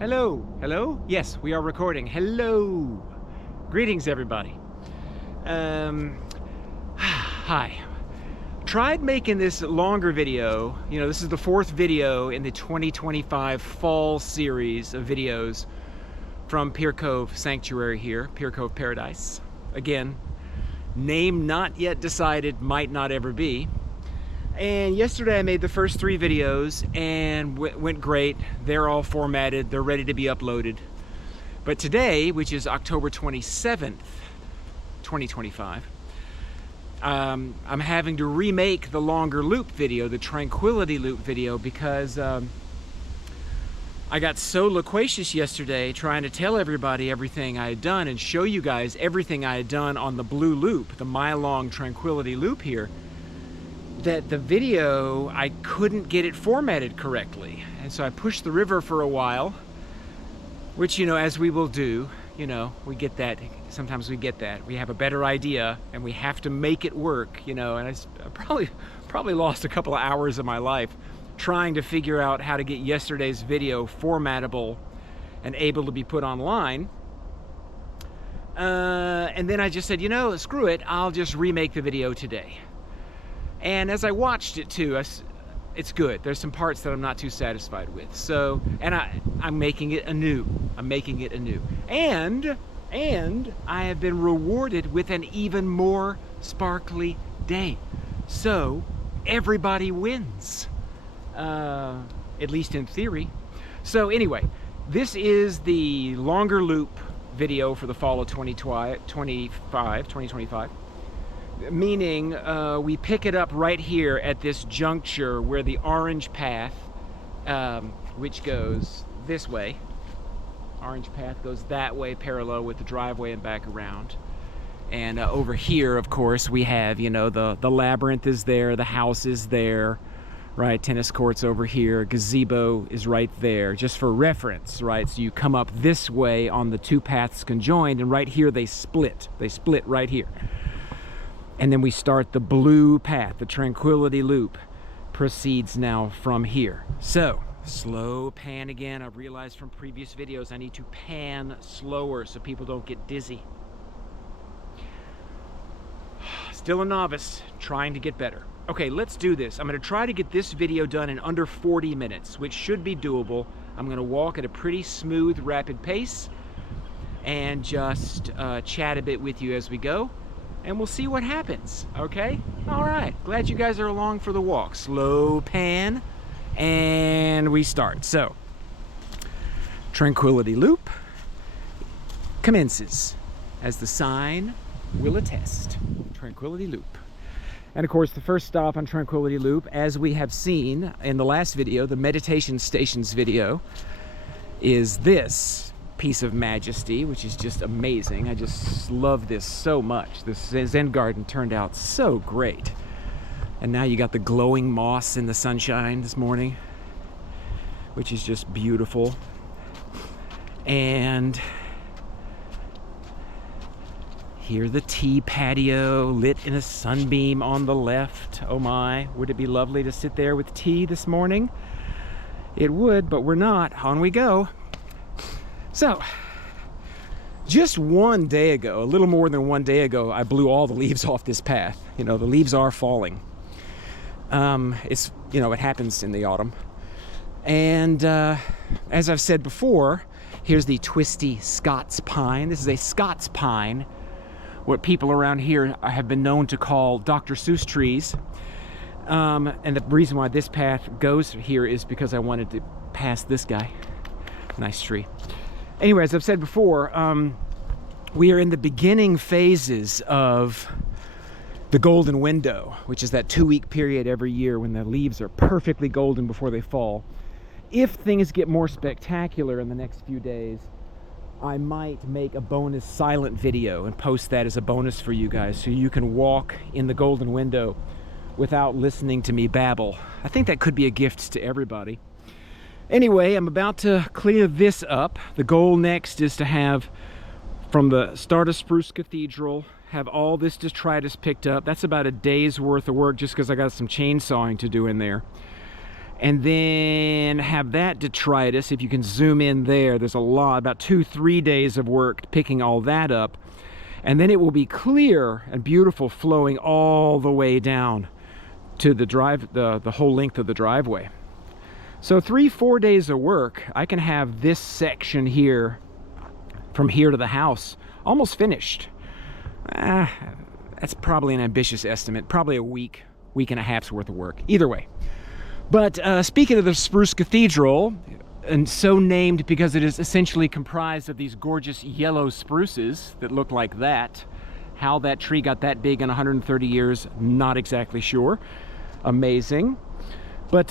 Hello. Hello? Yes, we are recording. Hello. Greetings, everybody. Hi. Tried making this longer video. You know, this is the fourth video in the 2025 fall series of videos from Pier Cove Sanctuary here, Pier Cove Paradise. Again, name not yet decided, might not ever be. And yesterday I made the first three videos and went great. They're all formatted, they're ready to be uploaded. But today, which is October 27th, 2025, I'm having to remake the longer loop video, the Tranquility Loop video, because I got so loquacious yesterday trying to tell everybody everything I had done and show you guys everything I had done on the blue loop, the mile-long Tranquility Loop here, that the video, I couldn't get it formatted correctly. And so I pushed the river for a while, which, you know, as we will do, you know, we get that, sometimes we get that. We have a better idea and we have to make it work, you know, and I probably lost a couple of hours of my life trying to figure out how to get yesterday's video formatable and able to be put online. And then I just said, you know, screw it, I'll just remake the video today. And as I watched it too, it's good. There's some parts that I'm not too satisfied with. So, and I'm making it anew. I'm making it anew. And I have been rewarded with an even more sparkly day. So, everybody wins. At least in theory. So anyway, this is the longer loop video for the fall of 2025. Meaning we pick it up right here at this juncture where the orange path, which goes this way, orange path goes that way parallel with the driveway and back around. And over here, of course, we have, you know, the labyrinth is there, the house is there, right? Tennis courts over here, gazebo is right there, just for reference, right? So you come up this way on the two paths conjoined, and right here they split. They split right here. And then we start the blue path, the Tranquility Loop proceeds now from here. So, slow pan again. I've realized from previous videos I need to pan slower so people don't get dizzy. Still a novice, trying to get better. Okay, let's do this. I'm gonna try to get this video done in under 40 minutes, which should be doable. I'm gonna walk at a pretty smooth, rapid pace and just chat a bit with you as we go. And we'll see what happens, okay? All right, glad you guys are along for the walk. Slow pan, and we start. So, Tranquility Loop commences, as the sign will attest. Tranquility Loop. And of course, the first stop on Tranquility Loop, as we have seen in the last video, the meditation stations video, is this piece of majesty, which is just amazing. I just love this so much. This Zen garden turned out so great. And now you got the glowing moss in the sunshine this morning, which is just beautiful. And here the tea patio lit in a sunbeam on the left. Oh my, would it be lovely to sit there with tea this morning? It would, but we're not. On we go. So, just one day ago, a little more than one day ago, I blew all the leaves off this path. You know, the leaves are falling. It's, you know, it happens in the autumn. And as I've said before, here's the twisty Scott's pine. This is a Scott's pine, what people around here have been known to call Dr. Seuss trees. And the reason why this path goes here is because I wanted to pass this guy. Nice tree. Anyway, as I've said before, we are in the beginning phases of the golden window, which is that 2-week period every year when the leaves are perfectly golden before they fall. If things get more spectacular in the next few days, I might make a bonus silent video and post that as a bonus for you guys so you can walk in the golden window without listening to me babble. I think that could be a gift to everybody. Anyway, I'm about to clear this up. The goal next is to have, from the start of Spruce Cathedral, have all this detritus picked up. That's about a day's worth of work just because I got some chainsawing to do in there. and then have that detritus. If you can zoom in there, there's a lot, about 2-3 days of work picking all that up, and then it will be clear and beautiful, flowing all the way down to the the whole length of the driveway. So 3-4 days of work, I can have this section here, from here to the house, almost finished. That's probably an ambitious estimate, probably a week and a half's worth of work, either way. But speaking of the Spruce Cathedral, and so named because it is essentially comprised of these gorgeous yellow spruces that look like that. How that tree got that big in 130 years, not exactly sure. Amazing. But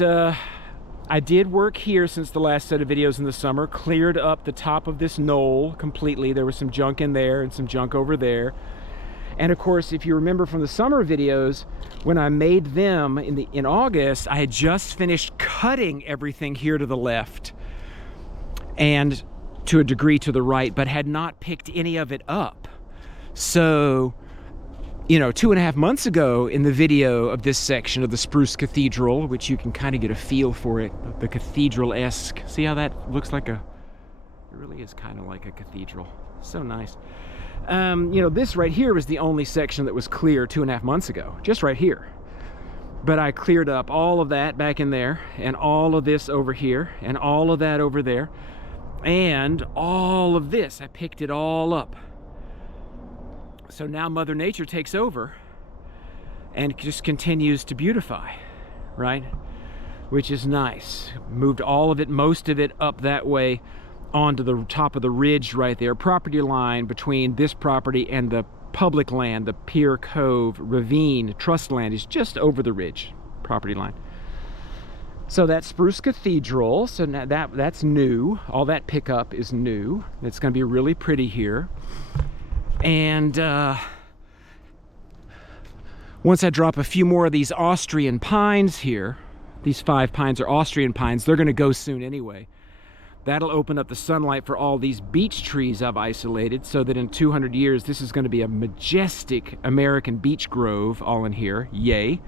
I did work here since the last set of videos in the summer, cleared up the top of this knoll completely. There was some junk in there and some junk over there. And of course, if you remember from the summer videos, when I made them in August, I had just finished cutting everything here to the left and to a degree to the right, but had not picked any of it up. So, you know, 2.5 months ago in the video of this section of the Spruce Cathedral, which you can kind of get a feel for it, the cathedral-esque. See how that looks like it really is kind of like a cathedral. So nice. You know, this right here was the only section that was clear 2.5 months ago, just right here. But I cleared up all of that back in there, and all of this over here, and all of that over there, and all of this. I picked it all up. So now Mother Nature takes over and just continues to beautify, right? Which is nice. Moved all of it, most of it up that way onto the top of the ridge right there, property line between this property and the public land, the Pier Cove Ravine Trust land is just over the ridge, property line. So that's Spruce Cathedral, so now that's new. All that pickup is new. It's gonna be really pretty here. And once I drop a few more of these Austrian pines here, these 5 pines are Austrian pines, they're gonna go soon anyway. That'll open up the sunlight for all these beech trees I've isolated, so that in 200 years, this is gonna be a majestic American beech grove all in here, yay.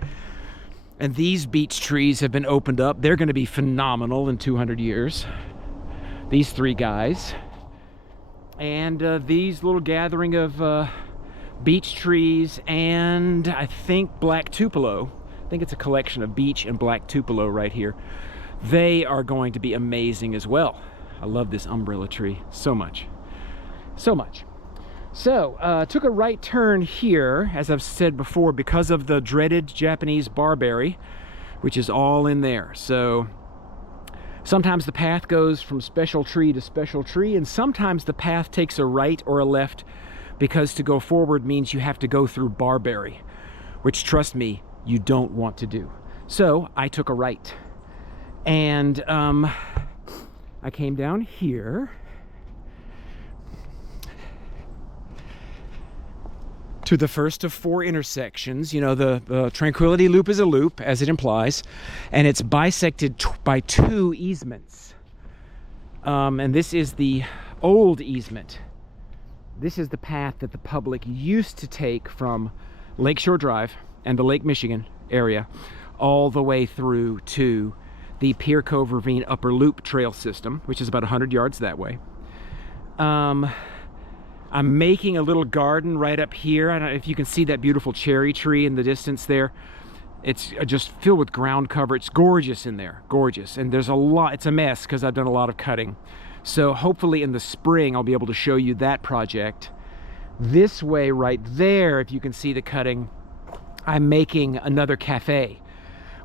And these beech trees have been opened up. They're gonna be phenomenal in 200 years. These 3 guys. And these little gathering of beech trees and I think black tupelo. I think it's a collection of beech and black tupelo right here. They are going to be amazing as well. I love this umbrella tree so much. So much. So, took a right turn here, as I've said before, because of the dreaded Japanese barberry, which is all in there. So, sometimes the path goes from special tree to special tree, and sometimes the path takes a right or a left, because to go forward means you have to go through barberry, which, trust me, you don't want to do. So, I took a right. And I came down here to the first of 4 intersections. You know, the Tranquility Loop is a loop, as it implies, and it's bisected by 2 easements. And this is the old easement. This is the path that the public used to take from Lakeshore Drive and the Lake Michigan area all the way through to the Pier Cove Ravine Upper Loop Trail System, which is about 100 yards that way. I'm making a little garden right up here. I don't know if you can see that beautiful cherry tree in the distance there. It's just filled with ground cover. It's gorgeous in there, gorgeous. And there's a lot, it's a mess because I've done a lot of cutting. So hopefully in the spring, I'll be able to show you that project. This way right there, if you can see the cutting, I'm making another cafe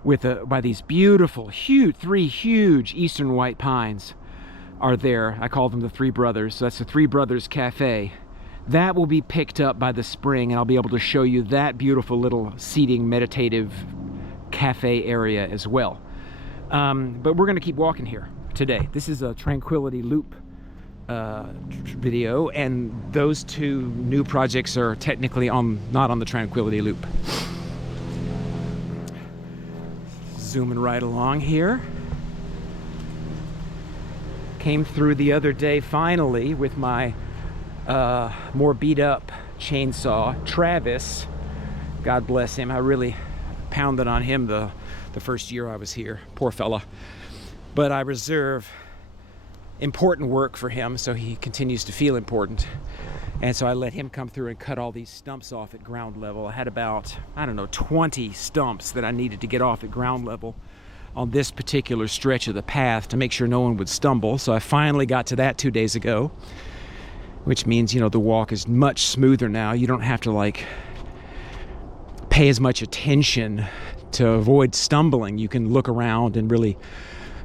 with by these beautiful, huge, 3 huge eastern white pines are there. I call them the 3 Brothers. So that's the 3 Brothers Cafe. That will be picked up by the spring, and I'll be able to show you that beautiful little seating, meditative cafe area as well. But we're gonna keep walking here today. This is a Tranquility Loop video, and those 2 new projects are technically not on the Tranquility Loop. Zooming right along here. Came through the other day finally with my more beat up chainsaw, Travis. God bless him. I really pounded on him the the first year I was here. Poor fella. But I reserve important work for him so he continues to feel important. And so I let him come through and cut all these stumps off at ground level. I had about, I don't know, 20 stumps that I needed to get off at ground level on this particular stretch of the path to make sure no one would stumble. So I finally got to that 2 days ago, which means, you know, the walk is much smoother now. You don't have to like pay as much attention to avoid stumbling. You can look around and really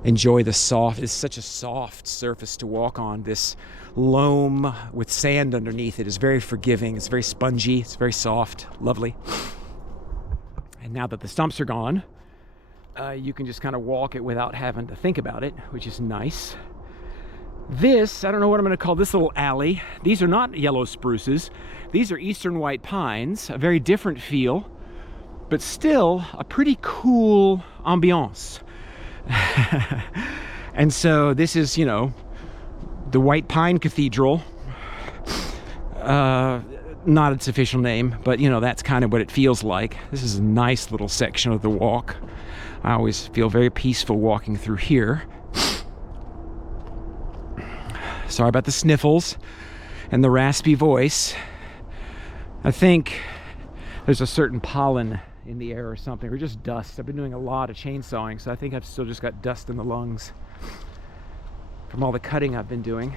enjoy the soft, it's such a soft surface to walk on. This loam with sand underneath it is very forgiving. It's very spongy. It's very soft, lovely. And now that the stumps are gone, you can just kind of walk it without having to think about it, which is nice. This, I don't know what I'm going to call this little alley. These are not yellow spruces. These are eastern white pines, a very different feel, but still a pretty cool ambiance. And so this is, you know, the White Pine Cathedral. Not its official name, but you know, that's kind of what it feels like. This is a nice little section of the walk. I always feel very peaceful walking through here. Sorry about the sniffles and the raspy voice. I think there's a certain pollen in the air or something, or just dust. I've been doing a lot of chainsawing, so I think I've still just got dust in the lungs from all the cutting I've been doing.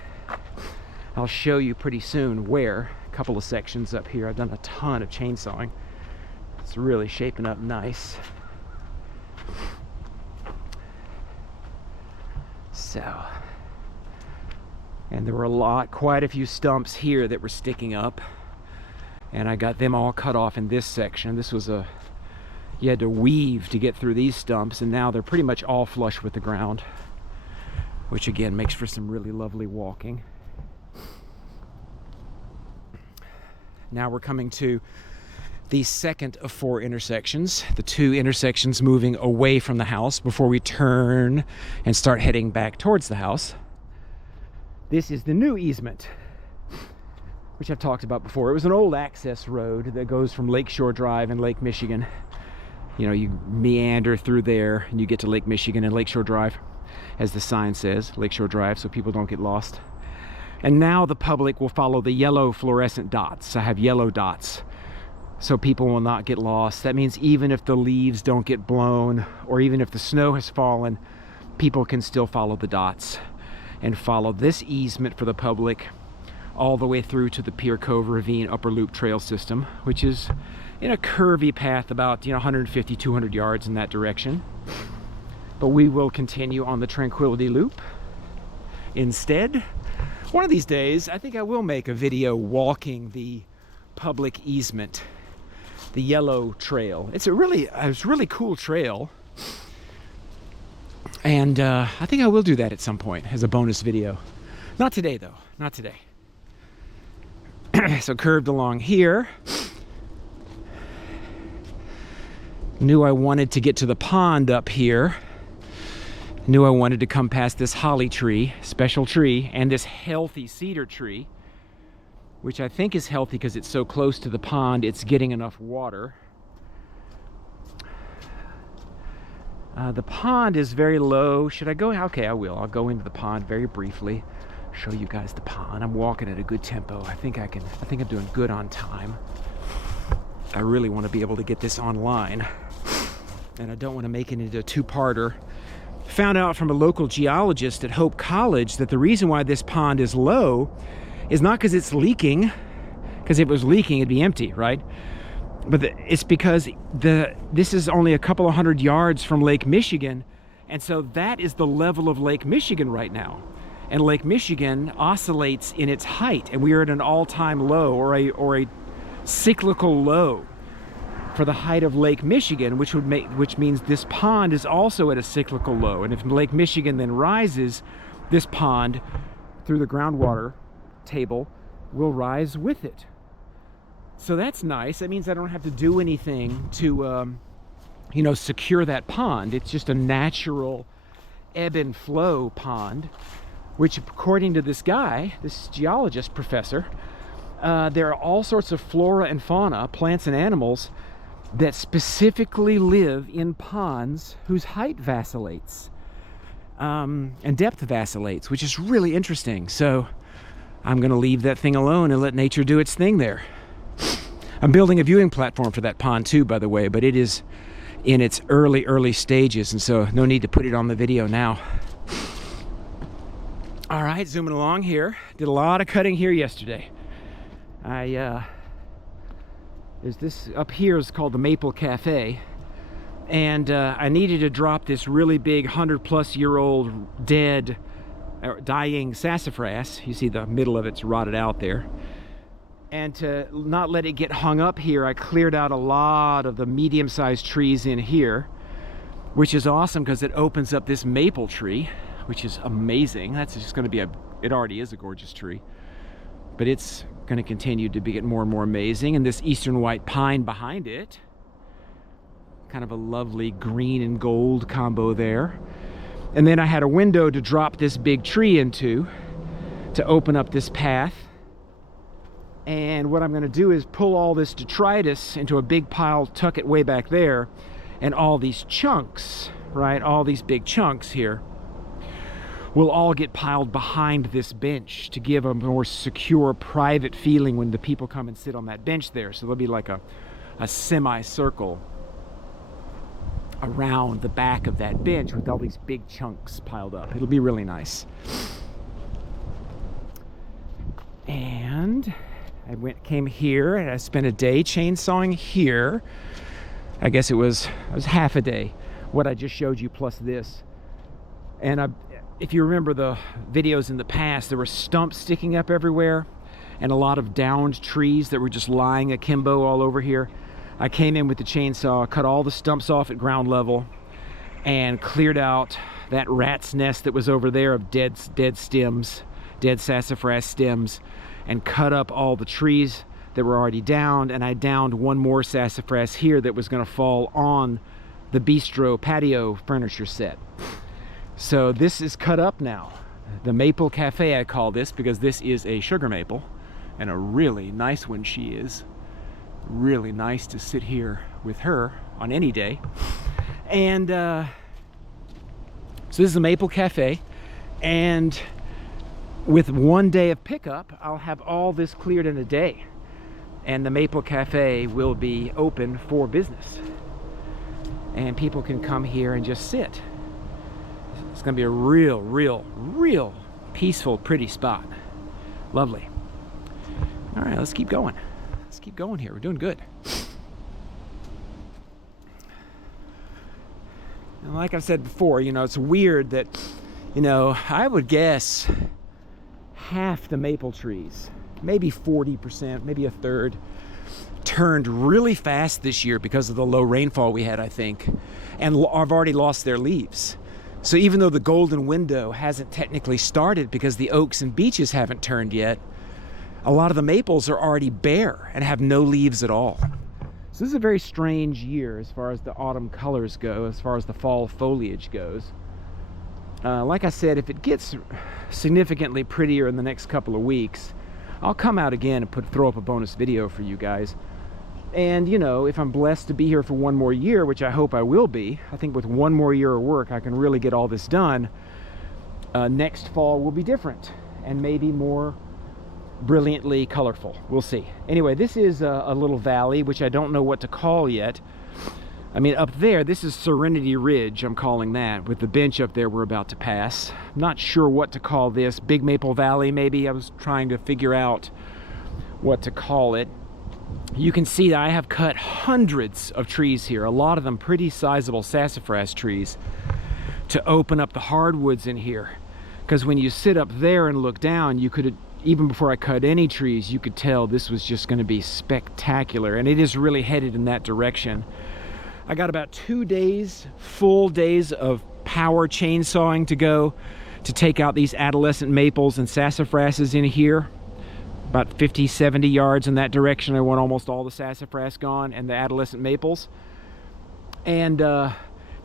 I'll show you pretty soon where. A couple of sections up here. I've done a ton of chainsawing. It's really shaping up nice. So, and there were quite a few stumps here that were sticking up, and I got them all cut off in this section. This was you had to weave to get through these stumps, and now they're pretty much all flush with the ground, which again makes for some really lovely walking. Now we're coming to the second of 4 intersections, the 2 intersections moving away from the house before we turn and start heading back towards the house. This is the new easement, which I've talked about before. It was an old access road that goes from Lakeshore Drive in Lake Michigan. You know, you meander through there and you get to Lake Michigan and Lakeshore Drive, as the sign says, Lakeshore Drive, so people don't get lost. And now the public will follow the yellow fluorescent dots. I have yellow dots, so people will not get lost. That means even if the leaves don't get blown, or even if the snow has fallen, people can still follow the dots and follow this easement for the public all the way through to the Pier Cove Ravine Upper Loop Trail System, which is in a curvy path about 150, 200 yards in that direction. But we will continue on the Tranquility Loop instead. One of these days, I think I will make a video walking the public easement, the yellow trail. It's a really cool trail. And I think I will do that at some point as a bonus video. Not today though, not today. So curved along here. Knew I wanted to get to the pond up here. Knew I wanted to come past this holly tree, special tree, and this healthy cedar tree, which I think is healthy because it's so close to the pond, it's getting enough water. The pond is very low. Should I go? Okay, I will. I'll go into the pond very briefly, show you guys the pond. I'm walking at a good tempo. I think I'm doing good on time. I really want to be able to get this online, and I don't want to make it into a 2-parter. Found out from a local geologist at Hope College that the reason why this pond is low is not because it's leaking, because if it was leaking it'd be empty, right? But it's because this is only a couple of 100 yards from Lake Michigan, and so that is the level of Lake Michigan right now. And Lake Michigan oscillates in its height, and we are at an all-time low, or a cyclical low for the height of Lake Michigan, which means this pond is also at a cyclical low. And if Lake Michigan then rises, this pond, through the groundwater table, will rise with it. So that's nice. That means I don't have to do anything to secure that pond. It's just a natural ebb and flow pond, which according to this guy, this geologist professor, there are all sorts of flora and fauna, plants and animals, that specifically live in ponds whose height vacillates and depth vacillates, which is really interesting. So I'm going to leave that thing alone and let nature do its thing there. I'm building a viewing platform for that pond too, by the way, but it is in its early stages, and so no need to put it on the video now. All right, zooming along here. Did a lot of cutting here yesterday. There's this up here is called the Maple Cafe, and I needed to drop this really big 100-plus-year-old dead dying sassafras. You see the middle of it's rotted out there. And to not let it get hung up here, I cleared out a lot of the medium-sized trees in here, which is awesome because it opens up this maple tree, which is amazing. That's just going to be it already is a gorgeous tree, but it's going to continue to get more and more amazing. And this eastern white pine behind it, kind of a lovely green and gold combo there. And then I had a window to drop this big tree into to open up this path. And what I'm going to do is pull all this detritus into a big pile, tuck it way back there, and all these chunks, right, all these big chunks here will all get piled behind this bench to give a more secure, private feeling when the people come and sit on that bench there. So there'll be like a semicircle around the back of that bench with all these big chunks piled up. It'll be really nice. And I came here and I spent a day chainsawing here. I guess it was half a day, what I just showed you plus this. And if you remember the videos in the past, there were stumps sticking up everywhere and a lot of downed trees that were just lying akimbo all over here. I came in with the chainsaw, cut all the stumps off at ground level, and cleared out that rat's nest that was over there of dead stems, dead sassafras stems, and cut up all the trees that were already downed. And I downed one more sassafras here that was going to fall on the bistro patio furniture set. So this is cut up now. The Maple Cafe, I call this, because this is a sugar maple, and a really nice one she is. Really nice to sit here with her on any day. And so this is a Maple Cafe, and with one day of pickup, I'll have all this cleared in a day, and the Maple Cafe will be open for business, and people can come here and just sit. It's going to be a real peaceful, pretty spot. Lovely. All right, let's keep going. Let's keep going here. We're doing good. And like I've said before, you know, it's weird that, you know, I would guess half the maple trees, maybe 40%, maybe a third, turned really fast this year because of the low rainfall we had, I think, and have already lost their leaves. So even though the golden window hasn't technically started because the oaks and beeches haven't turned yet, a lot of the maples are already bare and have no leaves at all. So this is a very strange year as far as the autumn colors go, as far as the fall foliage goes. Like I said, if it gets significantly prettier in the next couple of weeks, I'll come out again and throw up a bonus video for you guys. And, you know, if I'm blessed to be here for one more year, which I hope I will be, I think with one more year of work, I can really get all this done. Next fall will be different and maybe more brilliantly colorful. We'll see. Anyway, this is a little valley, which I don't know what to call yet. I mean, up there, this is Serenity Ridge, I'm calling that, with the bench up there we're about to pass. I'm not sure what to call this. Big Maple Valley, maybe. I was trying to figure out what to call it. You can see that I have cut hundreds of trees here, a lot of them pretty sizable sassafras trees, to open up the hardwoods in here. Because when you sit up there and look down, you could, even before I cut any trees, you could tell this was just going to be spectacular, and it is really headed in that direction. I got about 2 days, full days of power chainsawing to go to take out these adolescent maples and sassafrasses in here. About 50, 70 yards in that direction. I want almost all the sassafras gone and the adolescent maples. And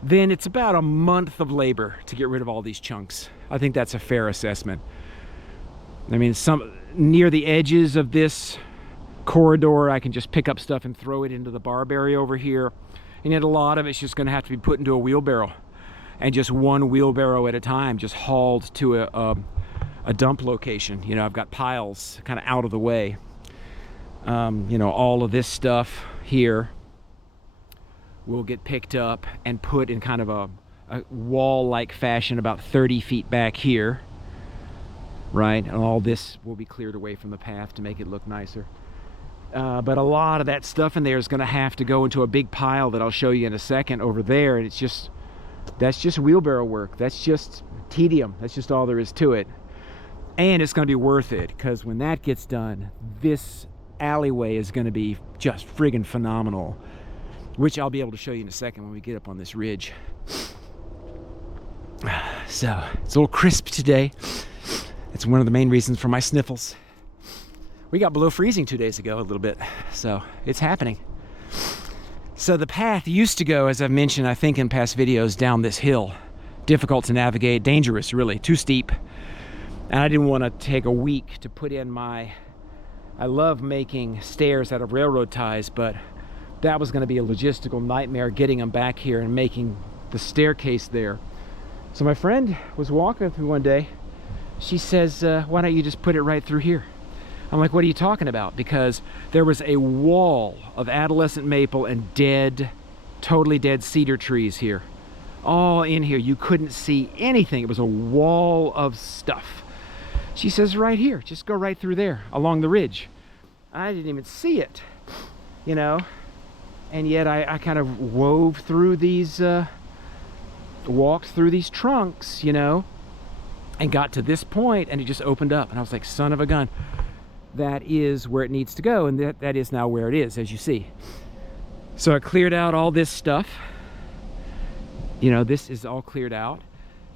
then it's about a month of labor to get rid of all these chunks. I think that's a fair assessment. I mean, some near the edges of this corridor. I can just pick up stuff and throw it into the barberry over here. And yet a lot of it's just going to have to be put into a wheelbarrow, and just one wheelbarrow at a time, just hauled to a dump location. You know, I've got piles kind of out of the way. You know, all of this stuff here will get picked up and put in kind of a wall-like fashion about 30 feet back here, right? And all this will be cleared away from the path to make it look nicer. But a lot of that stuff in there is going to have to go into a big pile that I'll show you in a second over there, and that's just wheelbarrow work. That's just tedium. That's just all there is to it. And it's going to be worth it, because when that gets done, this alleyway is going to be just friggin' phenomenal, which I'll be able to show you in a second when we get up on this ridge. So it's a little crisp today. It's one of the main reasons for my sniffles. We got below freezing 2 days ago a little bit, so it's happening. So the path used to go, as I've mentioned I think in past videos, down this hill. Difficult to navigate, dangerous really, too steep. And I didn't want to take a week to put in I love making stairs out of railroad ties, but that was going to be a logistical nightmare getting them back here and making the staircase there. So my friend was walking through one day. She says, why don't you just put it right through here? I'm like, what are you talking about? Because there was a wall of adolescent maple and dead, totally dead cedar trees here. All in here. You couldn't see anything. It was a wall of stuff. She says, right here, just go right through there along the ridge. I didn't even see it, you know, and yet I kind of wove through these, walked through these trunks, you know, and got to this point, and it just opened up, and I was like, son of a gun, that is where it needs to go, and that is now where it is, as you see. So I cleared out all this stuff. You know, this is all cleared out.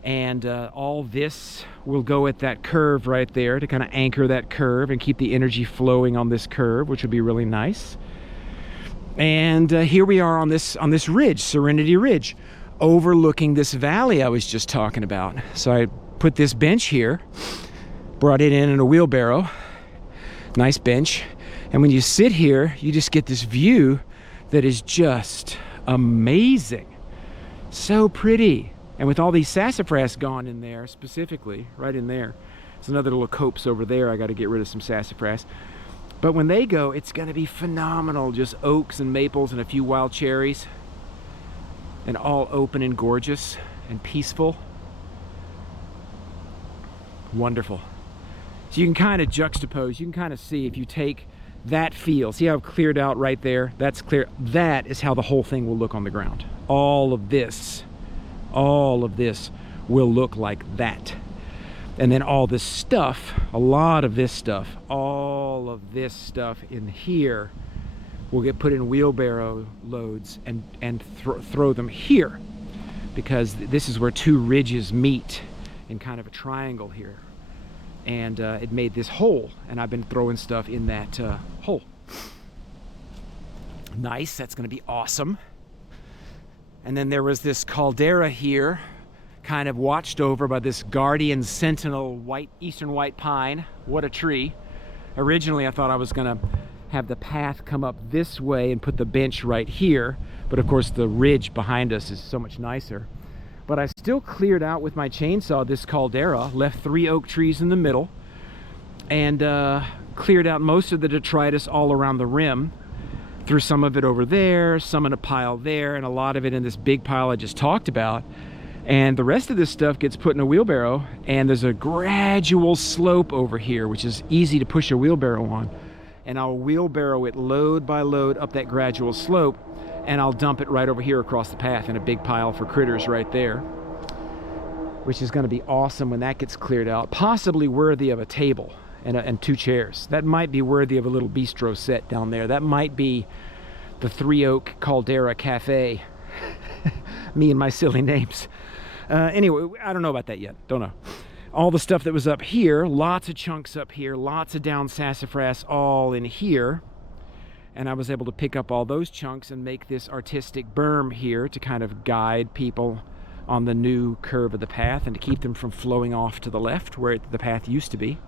And all this will go at that curve right there to kind of anchor that curve and keep the energy flowing on this curve, which would be really nice. And here we are on this ridge, Serenity Ridge, overlooking this valley I was just talking about. So I put this bench here, brought it in a wheelbarrow, nice bench. And when you sit here, you just get this view that is just amazing. So pretty. And with all these sassafras gone in there, specifically, right in there. There's another little copse over there. I got to get rid of some sassafras. But when they go, it's going to be phenomenal. Just oaks and maples and a few wild cherries. And all open and gorgeous and peaceful. Wonderful. So you can kind of juxtapose. You can kind of see if you take that feel. See how I've cleared out right there? That's clear. That is how the whole thing will look on the ground. All of this will look like that. And then all this stuff, a lot of this stuff, all of this stuff in here will get put in wheelbarrow loads and throw them here, because this is where two ridges meet in kind of a triangle here. And it made this hole, and I've been throwing stuff in that hole. Nice, that's going to be awesome. And then there was this caldera here, kind of watched over by this guardian sentinel eastern white pine. What a tree. Originally I thought I was going to have the path come up this way and put the bench right here, but of course the ridge behind us is so much nicer. But I still cleared out with my chainsaw this caldera, left 3 oak trees in the middle, and cleared out most of the detritus all around the rim. Threw some of it over there, some in a pile there, and a lot of it in this big pile I just talked about. And the rest of this stuff gets put in a wheelbarrow, and there's a gradual slope over here, which is easy to push a wheelbarrow on. And I'll wheelbarrow it load by load up that gradual slope, and I'll dump it right over here across the path in a big pile for critters right there, which is going to be awesome when that gets cleared out. Possibly worthy of a table and 2 chairs. That might be worthy of a little bistro set down there. That might be the 3 Oak Caldera Cafe. Me and my silly names. Anyway, I don't know about that yet. Don't know. All the stuff that was up here, lots of chunks up here, lots of down sassafras all in here. And I was able to pick up all those chunks and make this artistic berm here to kind of guide people on the new curve of the path and to keep them from flowing off to the left where the path used to be.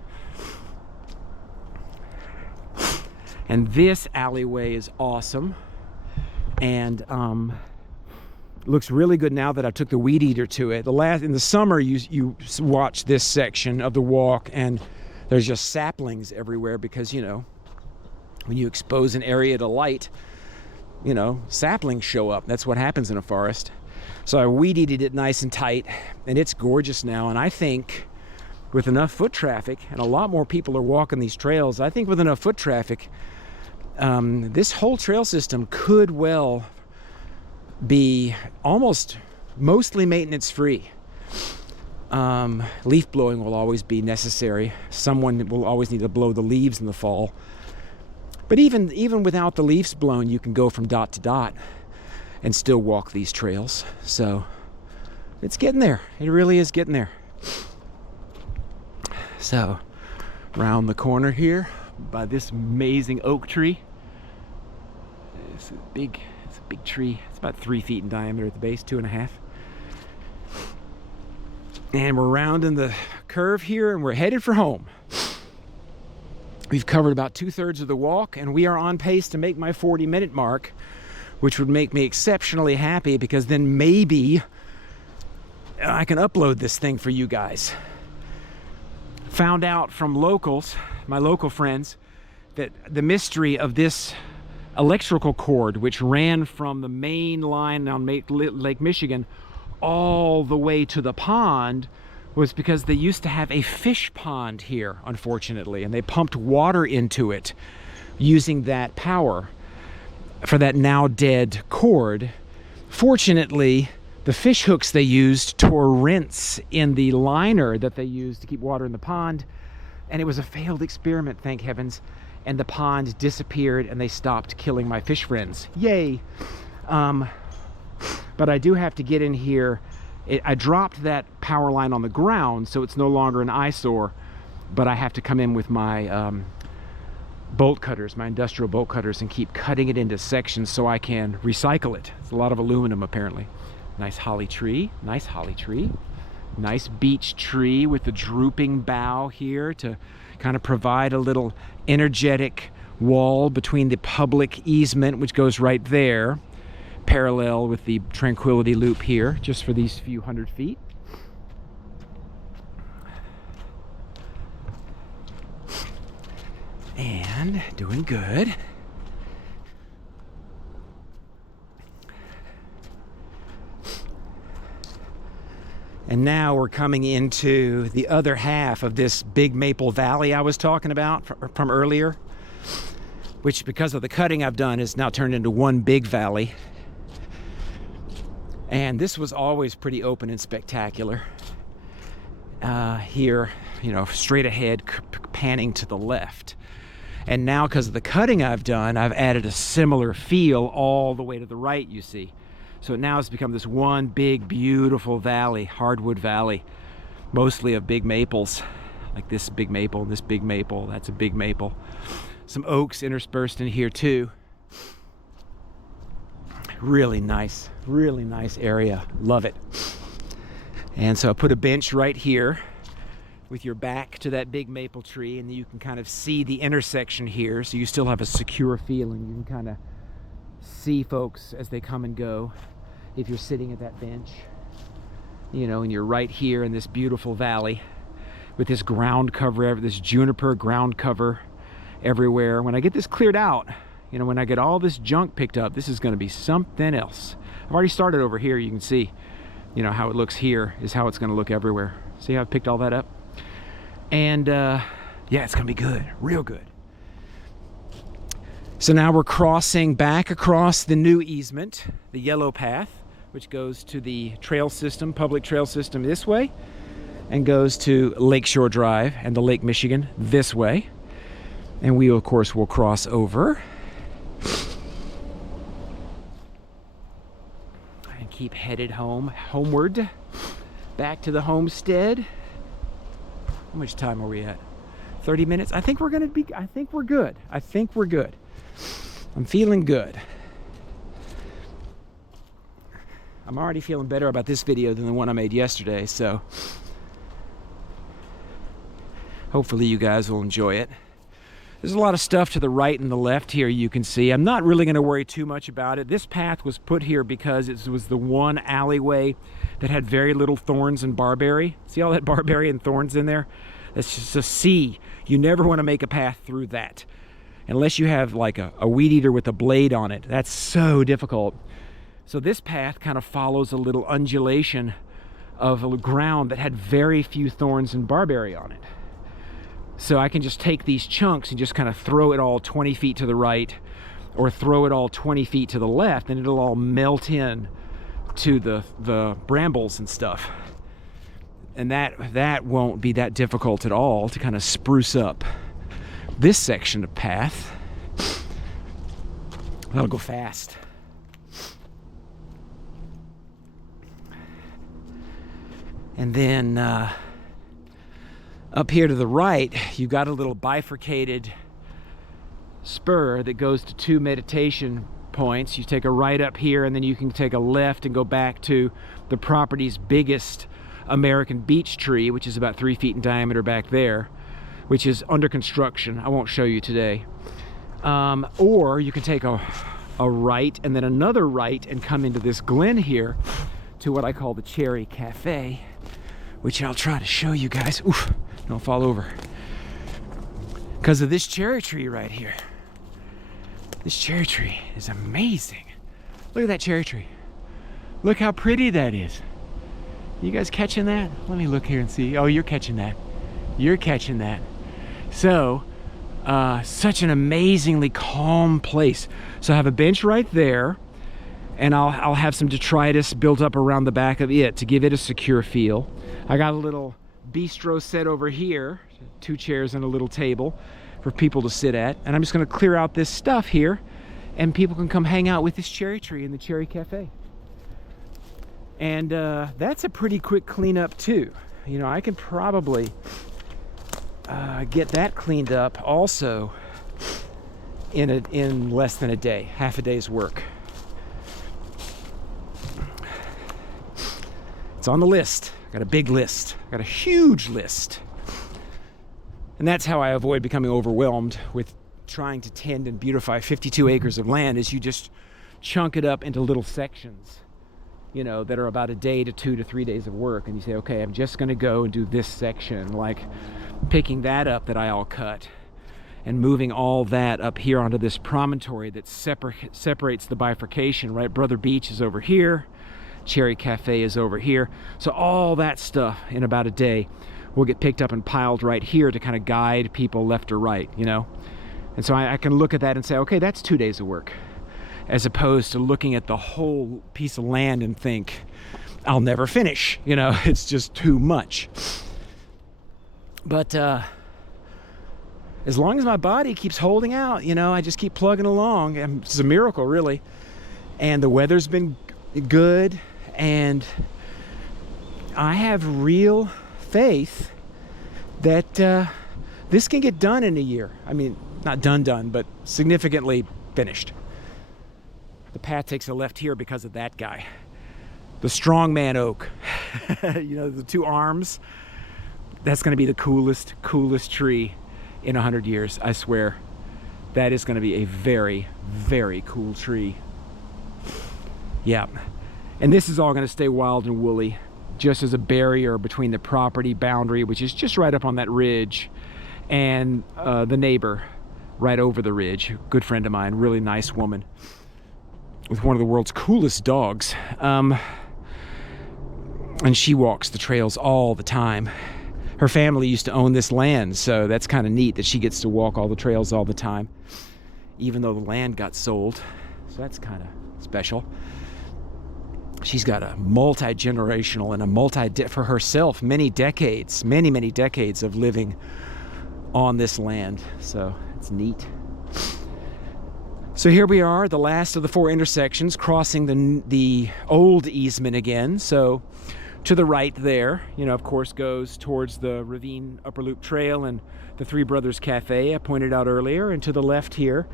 And this alleyway is awesome. And looks really good now that I took the weed eater to it. In the summer, you watch this section of the walk, and there's just saplings everywhere because, you know, when you expose an area to light, you know, saplings show up. That's what happens in a forest. So I weed eated it nice and tight, and it's gorgeous now. And I think with enough foot traffic, and a lot more people are walking these trails, I think with enough foot traffic, this whole trail system could well be almost mostly maintenance free. Leaf blowing will always be necessary. Someone will always need to blow the leaves in the fall. But even without the leaves blown, you can go from dot to dot and still walk these trails. So it's getting there. It really is getting there. So round the corner here by this amazing oak tree. It's a big tree. It's about 3 feet in diameter at the base, 2.5. And we're rounding the curve here, and we're headed for home. We've covered about 2/3 of the walk, and we are on pace to make my 40-minute mark, which would make me exceptionally happy, because then maybe I can upload this thing for you guys. Found out from locals, my local friends, that the mystery of this electrical cord, which ran from the main line on Lake Michigan all the way to the pond, was because they used to have a fish pond here, unfortunately, and they pumped water into it using that power for that now dead cord. Fortunately, the fish hooks they used tore rents in the liner that they used to keep water in the pond, and it was a failed experiment, thank heavens, and the pond disappeared and they stopped killing my fish friends. Yay! But I do have to get in here. I dropped that power line on the ground, so it's no longer an eyesore, but I have to come in with my bolt cutters, my industrial bolt cutters, and keep cutting it into sections so I can recycle it. It's a lot of aluminum, apparently. Nice holly tree, nice holly tree. Nice beech tree with the drooping bough here to kind of provide a little energetic wall between the public easement, which goes right there, parallel with the tranquility loop here, just for these few 100 feet. And doing good. And now we're coming into the other half of this big maple valley I was talking about from earlier, which, because of the cutting I've done, is now turned into one big valley. And this was always pretty open and spectacular. Here, you know, straight ahead, panning to the left. And now, because of the cutting I've done, I've added a similar feel all the way to the right, you see. So now it's become this one big, beautiful valley, hardwood valley, mostly of big maples, like this big maple, this big maple, that's a big maple. Some oaks interspersed in here too. Really nice area. Love it. And so I put a bench right here with your back to that big maple tree, and you can kind of see the intersection here, so you still have a secure feeling. You can kind of see folks as they come and go if you're sitting at that bench, you know, and you're right here in this beautiful valley with this ground cover, this juniper ground cover everywhere. When I get this cleared out, you know, when I get all this junk picked up, this is going to be something else. I've already started over here. You can see, you know, how it looks here is how it's going to look everywhere. See how I've picked all that up? And yeah, it's going to be good, real good. So now we're crossing back across the new easement, the yellow path, which goes to the trail system, public trail system this way, and goes to Lakeshore Drive and the Lake Michigan this way. And we, of course, will cross over and keep headed homeward, back to the homestead. How much time are we at? 30 minutes? I think we're good. I think we're good. I'm feeling good. I'm already feeling better about this video than the one I made yesterday, so hopefully you guys will enjoy it. There's a lot of stuff to the right and the left here you can see. I'm not really going to worry too much about it. This path was put here because it was the one alleyway that had very little thorns and barberry. See all that barberry and thorns in there? That's just a C. You never want to make a path through that unless you have like a weed eater with a blade on it. That's so difficult. So this path kind of follows a little undulation of a ground that had very few thorns and barberry on it. So I can just take these chunks and just kind of throw it all 20 feet to the right or throw it all 20 feet to the left, and it'll all melt in to the brambles and stuff. And that won't be that difficult at all to kind of spruce up this section of path. That'll go fast. And then up here to the right, you've got a little bifurcated spur that goes to 2 meditation points. You take a right up here, and then you can take a left and go back to the property's biggest American beech tree, which is about 3 feet in diameter back there, which is under construction. I won't show you today. Or you can take a right and then another right and come into this glen here to what I call the Cherry Cafe, which I'll try to show you guys. Oof, don't fall over. Because of this cherry tree right here. This cherry tree is amazing. Look at that cherry tree. Look how pretty that is. You guys catching that? Let me look here and see. Oh, you're catching that. You're catching that. So, such an amazingly calm place. So I have a bench right there, and I'll have some detritus built up around the back of it to give it a secure feel. I got a little bistro set over here, 2 chairs and a little table for people to sit at. And I'm just going to clear out this stuff here, and people can come hang out with this cherry tree in the Cherry Cafe. And that's a pretty quick cleanup too. You know, I can probably get that cleaned up also in less than a day, half a day's work. It's on the list. I got a big list. I got a huge list. And that's how I avoid becoming overwhelmed with trying to tend and beautify 52 acres of land, is you just chunk it up into little sections, you know, that are about a day to 2 to 3 days of work. And you say, okay, I'm just going to go and do this section, like picking that up that I all cut and moving all that up here onto this promontory that separates the bifurcation, right? Brother Beach is over here. Cherry Cafe is over here. So all that stuff in about a day will get picked up and piled right here to kind of guide people left or right, you know? And so I can look at that and say, okay, that's 2 days of work, as opposed to looking at the whole piece of land and think, I'll never finish, you know? It's just too much. But as long as my body keeps holding out, you know, I just keep plugging along. And it's a miracle, really. And the weather's been good, and I have real faith that this can get done in a year. I mean, not done, but significantly finished. The path takes a left here because of that guy, the strongman oak. You know, the 2 arms. That's going to be the coolest tree in 100 years, I swear. That is going to be a very, very cool tree. Yeah. And this is all going to stay wild and woolly, just as a barrier between the property boundary, which is just right up on that ridge, and the neighbor right over the ridge. Good friend of mine, really nice woman with one of the world's coolest dogs. And she walks the trails all the time. Her family used to own this land, so that's kind of neat that she gets to walk all the trails all the time, even though the land got sold. So that's kind of special. She's got a multi-generational and for herself, many decades of living on this land. So it's neat. So here we are, the last of the 4 intersections, crossing the old easement again. So to the right there, you know, of course, goes towards the Ravine Upper Loop Trail and the Three Brothers Cafe I pointed out earlier. And to the left here,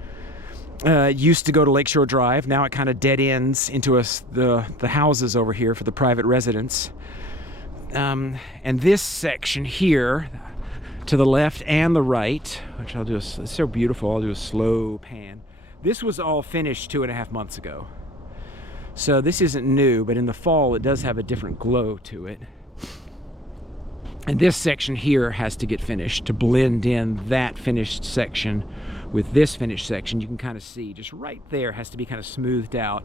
used to go to Lakeshore Drive. Now it kind of dead ends into the houses over here for the private residents. And this section here, to the left and the right, which I'll do, it's so beautiful, I'll do a slow pan. This was all finished 2.5 months ago. So this isn't new, but in the fall it does have a different glow to it. And this section here has to get finished to blend in that finished section with this finished section. You can kind of see just right there has to be kind of smoothed out.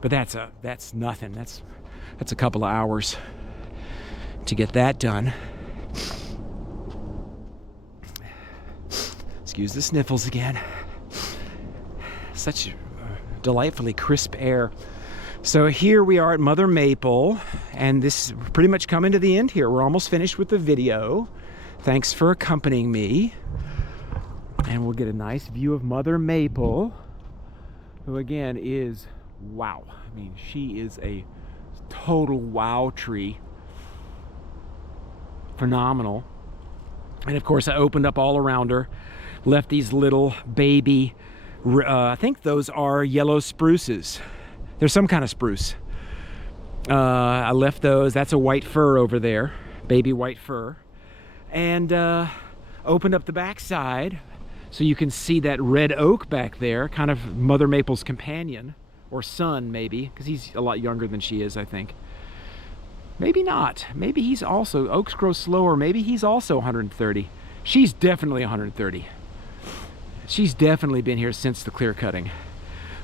But that's nothing. That's a couple of hours to get that done. Excuse the sniffles again. Such delightfully crisp air. So here we are at Mother Maple, and this is pretty much coming to the end here. We're almost finished with the video. Thanks for accompanying me. And we'll get a nice view of Mother Maple, who again is, wow. I mean, she is a total wow tree. Phenomenal. And of course I opened up all around her, left these little baby, I think those are yellow spruces. There's some kind of spruce. I left those. That's a white fir over there, baby white fir. And opened up the backside so you can see that red oak back there, kind of Mother Maple's companion, or son maybe, because he's a lot younger than she is, I think. Maybe not. Maybe he's also, oaks grow slower, maybe he's also 130. She's definitely 130. She's definitely been here since the clear cutting.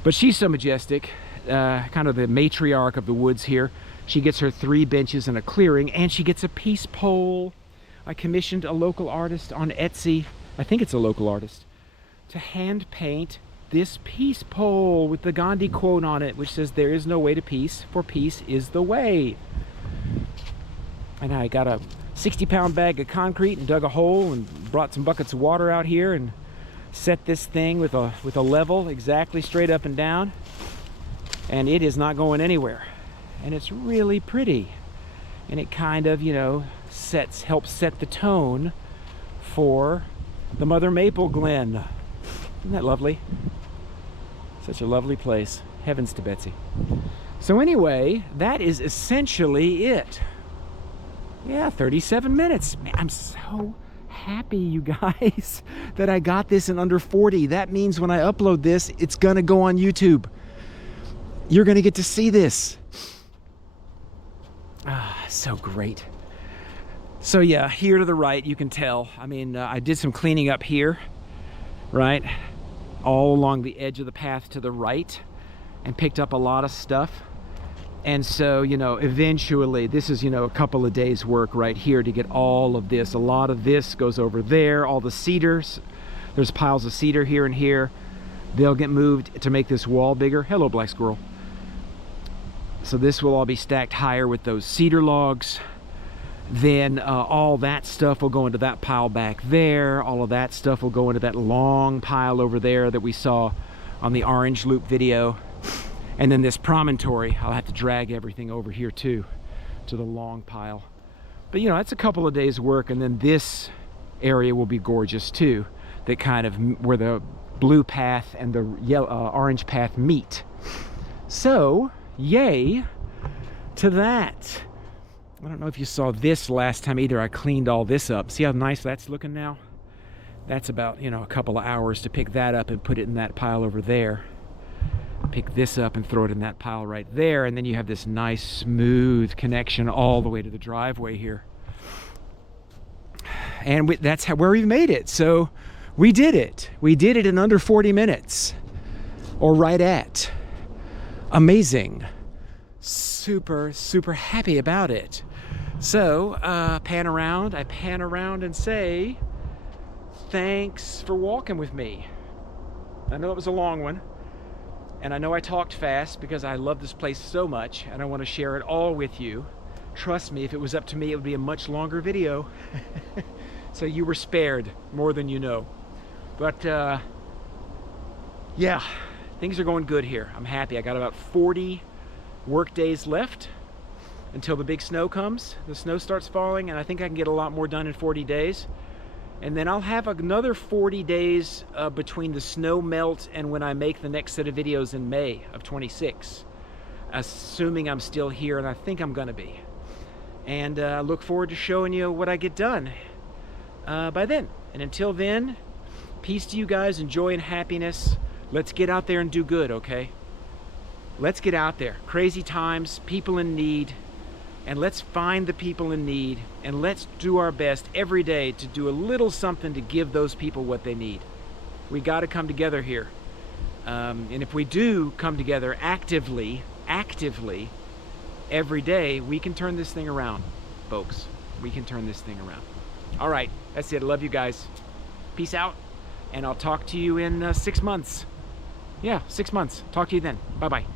But she's so majestic. Kind of the matriarch of the woods here. She gets her 3 benches and a clearing, and she gets a peace pole. I commissioned a local artist on Etsy, I think it's a local artist, to hand paint this peace pole with the Gandhi quote on it, which says, "There is no way to peace, for peace is the way." And I got a 60-pound bag of concrete and dug a hole and brought some buckets of water out here and set this thing with a level exactly straight up and down. And it is not going anywhere, and it's really pretty, and it kind of, you know, helps set the tone for the Mother Maple Glen. Isn't that lovely? Such a lovely place. Heavens to Betsy. So anyway, that is essentially it. Yeah, 37 minutes. Man, I'm so happy, you guys, that I got this in under 40. That means when I upload this, it's gonna go on YouTube. You're gonna get to see this. Ah, so great. So yeah, here to the right, you can tell. I mean, I did some cleaning up here, right? All along the edge of the path to the right, and picked up a lot of stuff. And so, you know, eventually, this is, you know, a couple of days work right here to get all of this. A lot of this goes over there, all the cedars. There's piles of cedar here and here. They'll get moved to make this wall bigger. Hello, black squirrel. So this will all be stacked higher with those cedar logs. Then all that stuff will go into that pile back there. All of that stuff will go into that long pile over there that we saw on the orange loop video. And then this promontory, I'll have to drag everything over here too, to the long pile. But you know, that's a couple of days work, and then this area will be gorgeous too. That kind of, where the blue path and the yellow, orange path meet. So, yay to that. I don't know if you saw this last time either. I cleaned all this up. See how nice that's looking now? That's about, you know, a couple of hours to pick that up and put it in that pile over there. Pick this up and throw it in that pile right there, and then you have this nice smooth connection all the way to the driveway here. And that's where we've made it. So we did it. We did it in under 40 minutes, or right at. Amazing. Super, super happy about it. So I pan around and say, thanks for walking with me. I know it was a long one, and I know I talked fast because I love this place so much and I want to share it all with you. Trust me, if it was up to me, it would be a much longer video. So you were spared more than you know. But yeah, things are going good here. I'm happy. I got about 40 work days left until the big snow comes. The snow starts falling, and I think I can get a lot more done in 40 days. And then I'll have another 40 days between the snow melt and when I make the next set of videos in May of 26, assuming I'm still here, and I think I'm gonna be. And I look forward to showing you what I get done. by then. And until then, peace to you guys, and joy and happiness. Let's get out there and do good, okay? Let's get out there. Crazy times, people in need, and let's find the people in need, and let's do our best every day to do a little something to give those people what they need. We got to come together here. And if we do come together actively, every day, we can turn this thing around, folks. We can turn this thing around. All right, that's it. I love you guys. Peace out, and I'll talk to you in 6 months. Yeah, 6 months. Talk to you then. Bye-bye.